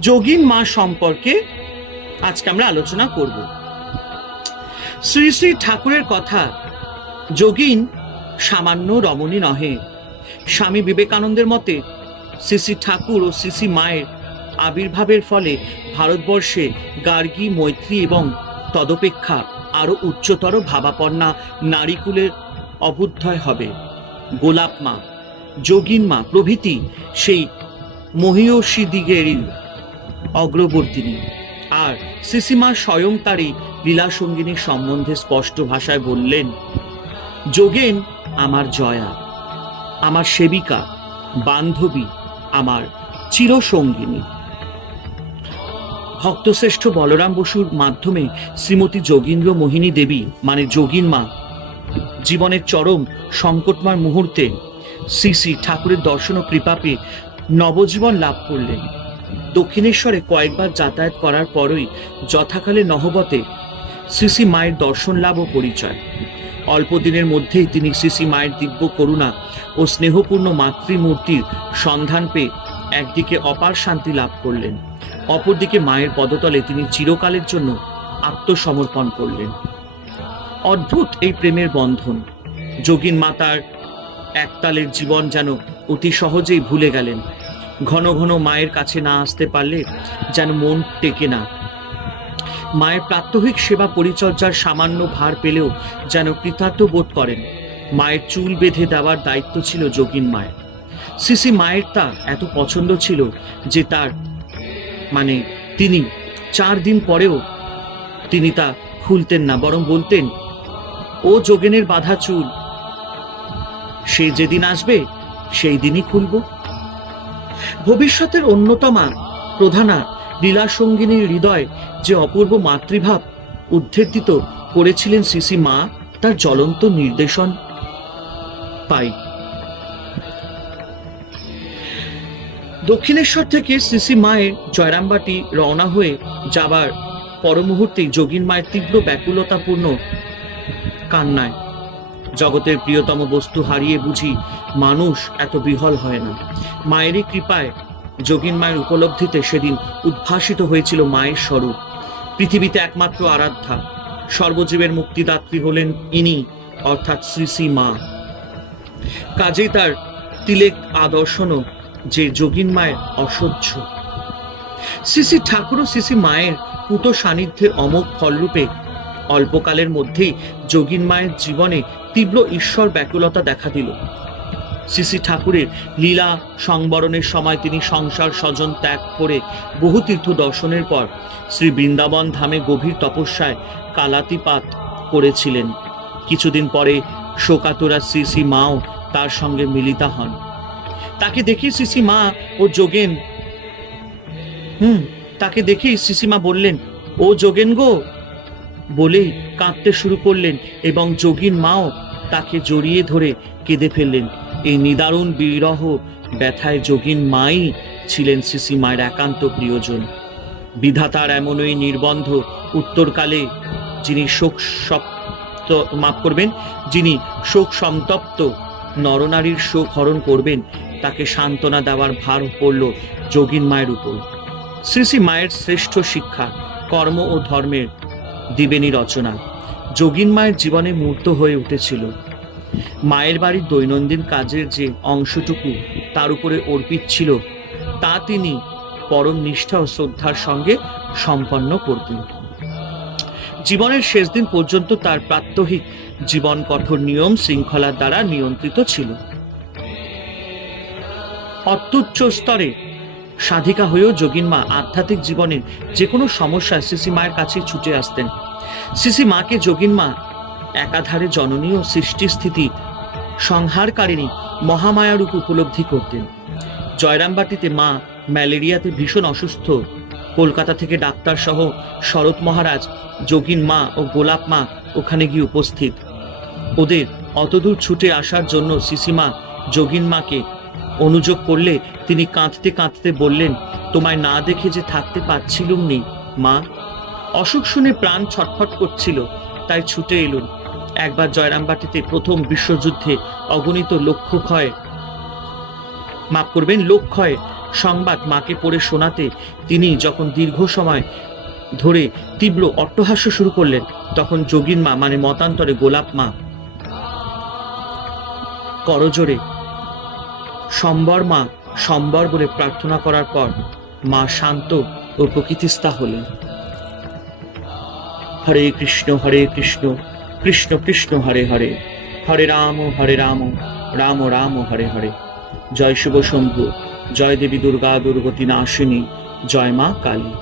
যোগীন মা সম্পর্কে আজকে আমরা আলোচনা করব। শ্রী শ্রী ঠাকুরের কথা যোগীন সামান্য রমণী নহে। স্বামী বিবেকানন্দের মতে শ্রী শ্রী ঠাকুর ও শ্রী শ্রী মায়ের আবির্ভাবের ফলে ভারতবর্ষে গার্গী, মৈত্রী এবং তদপেক্ষা আরও উচ্চতর ভাবাপন্না নারীকুলের অভ্যুদয় হবে। গোলাপ মা, যোগীন মা প্রভৃতি সেই মহীয়সী দিগেরই অগ্রবর্তিনী। আর সিসিমা স্বয়ং তারই লীলা সঙ্গিনীর সম্বন্ধে স্পষ্ট ভাষায় বললেন, যোগেন আমার জয়া, আমার সেবিকা, বান্ধবী, আমার চিরসঙ্গিনী। ভক্তশ্রেষ্ঠ বলরাম বসুর মাধ্যমে শ্রীমতী যোগীন্দ্র মোহিনী দেবী মানে যোগীন মা, জীবনের চরম সংকটময় মুহূর্তে শ্রী শ্রী ঠাকুরের দর্শন ও কৃপা পেয়ে নবজীবন লাভ করলেন। দক্ষিণেশ্বরে কয়েকবার যাতায়াত করার পরই যথাকালে নহবতে শ্রী মায়ের দর্শন লাভ ও পরিচয়। অল্প দিনের মধ্যেই তিনি শ্রী মায়ের দিব্য করুণা ও স্নেহপূর্ণ মাতৃমূর্তির সন্ধান পেয়ে একদিকে অপার শান্তি লাভ করলেন, অপরদিকে মায়ের পদতলে তিনি চিরকালের জন্য আত্মসমর্পণ করলেন। অদ্ভুত এই প্রেমের বন্ধন। যোগীন মাতার একতালের জীবন যেন অতি সহজেই ভুলে গেলেন। ঘন ঘন মায়ের কাছে না আসতে পারলে যেন মন টেকে না। মায়ের প্রাত্যহিক সেবা পরিচর্যার সামান্য ভার পেলেও যেন কৃতার্থ বোধ করেন। মায়ের চুল বেঁধে দেওয়ার দায়িত্ব ছিল যোগীন মায়ের। সিসি মায়ের তা এত পছন্দ ছিল যে তার মানে তিনি চার দিন পরেও তিনি তা খুলতেন না, বরং বলতেন, ও যোগেনের বাধা চুল, সে যেদিন আসবে, সেই দিনই খুলবো। ভবিষ্যতের অন্যতমা প্রধানা লীলা সঙ্গিনীর হৃদয় যে অপূর্ব মাতৃভাব উদ্ধেজিত করেছিলেন সিসি মা, তার জ্বলন্ত নির্দেশন। পাই। দক্ষিণেশ্বর থেকে সিসি মায়ের জয়রামবাটি রওনা হয়ে যাবার পরমুহূর্তেই যোগীন মায়ের তীব্র ব্যাকুলতাপূর্ণ কান্নায় জগতের প্রিয়তম বস্তু হারিয়ে বুঝি মানুষ এত বিহল হয় না। মায়েরই কৃপায় যোগীন মায়ের উপলব্ধিতে সেদিন উদ্ভাসিত হয়েছিল মায়ের স্বরূপ। পৃথিবীতে একমাত্র আরাধ্যা, সর্বজীবের মুক্তিদাত্রী হলেন ইনি, অর্থাৎ শ্রী শ্রী মা। কাজেই তার তিলেক আদর্শনও যে যোগীন মায়ের অসহ্য। শ্রী শ্রী ঠাকুর ও শ্রী মায়ের পুত সান্নিধ্যের অমোঘ ফলরূপে অল্পকালের মধ্যেই যোগীন মায়ের জীবনে তীব্র ঈশ্বর ব্যাকুলতা দেখা দিল। শ্রী ঠাকুরের লীলা সংবরণের সময় তিনি সংসার স্বজন ত্যাগ করে বহু তীর্থ দর্শনের পর শ্রী বৃন্দাবন ধামে গভীর তপস্যায় কালাতিপাত করেছিলেন। কিছুদিন পরে শোকাতুরা শ্রী শ্রী মাও তার সঙ্গে মিলিতা হন। তাকে দেখে শ্রী মা ও যোগেন, হুম, তাকে দেখেই শ্রীসীমা বললেন, ও যোগেন গো। বলেই কাঁদতে শুরু করলেন এবং যোগীন মাও তাকে জড়িয়ে ধরে কেঁদে ফেললেন। এই নিদারুণ বিরহ ব্যথায় যোগীন মাই ছিলেন সিসি মায়ের একান্ত প্রিয়জন। বিধাতার এমনই নির্বন্ধ উত্তরকালে যিনি শোক সপ্ত মাফ করবেন, যিনি শোক সন্তপ্ত নরনারীর শোক হরণ করবেন, তাকে সান্ত্বনা দেওয়ার ভার পড়ল যোগীন মায়ের উপর। শ্রী শ্রী মায়ের শ্রেষ্ঠ শিক্ষা, কর্ম ও ধর্মের দিবেনী রচনা। যোগীন মায়ের জীবনে মূর্ত হয়ে উঠেছিল। মায়ের বাড়ির দৈনন্দিন কাজের যে অংশটুকু তার উপরে অর্পিত ছিল, তা তিনি পরম নিষ্ঠা ও শ্রদ্ধার সঙ্গে সম্পন্ন করতেন। জীবনের শেষ দিন পর্যন্ত তার প্রাত্যহিক জীবন কঠোর নিয়ম শৃঙ্খলার দ্বারা নিয়ন্ত্রিত ছিল। অত্যুচ্চ স্তরে সাধিকা হয়েও যোগীন মা আধ্যাত্মিক জীবনের যে কোনো সমস্যায় সিসি মায়ের কাছে ছুটে আসতেন। সিসি মাকে যোগীন মা একাধারে জননী ও সৃষ্টি স্থিতি সংহারকারিণী মহামায়ারূপ উপলব্ধি করতেন। জয়রামবাটিতে মা ম্যালেরিয়াতে ভীষণ অসুস্থ। কলকাতা থেকে ডাক্তার সহ শরৎ মহারাজ, যোগিন মা ও গোলাপ মা ওখানে গিয়ে উপস্থিত। ওদের অতদূর ছুটে আসার জন্য সিসিমা যোগিন মাকে অনুযোগ করলে তিনি কাঁদতে কাঁদতে বললেন, তোমায় না দেখে যে থাকতে পারছিলুম নি, মা। অসুখ শুনে প্রাণ ছটফট করছিল, তাই ছুটে এলুন। একবার জয়রামবাটিতে প্রথম বিশ্বযুদ্ধে অগণিত লক্ষ ক্ষয় মাফ করবেন লক্ষয় সংবাদ মাকে পড়ে শোনাতে তিনি যখন দীর্ঘ সময় ধরে তীব্র অট্টহাস্য শুরু করলেন, তখন যোগীন মা মানে মতান্তরে গোলাপ মা করজোরে সম্বর মা, সম্বর বলে প্রার্থনা করার পর মা শান্ত ও প্রকৃতিস্থা হলেন। হরে কৃষ্ণ হরে কৃষ্ণ কৃষ্ণ কৃষ্ণ, হরে হরে হরে রাম হরে রাম রাম রাম, হরে হরে। জয় শুভ শম্ভু, জয় দেবী দুর্গা দুর্গতি নাশিনী জয় মা কালী।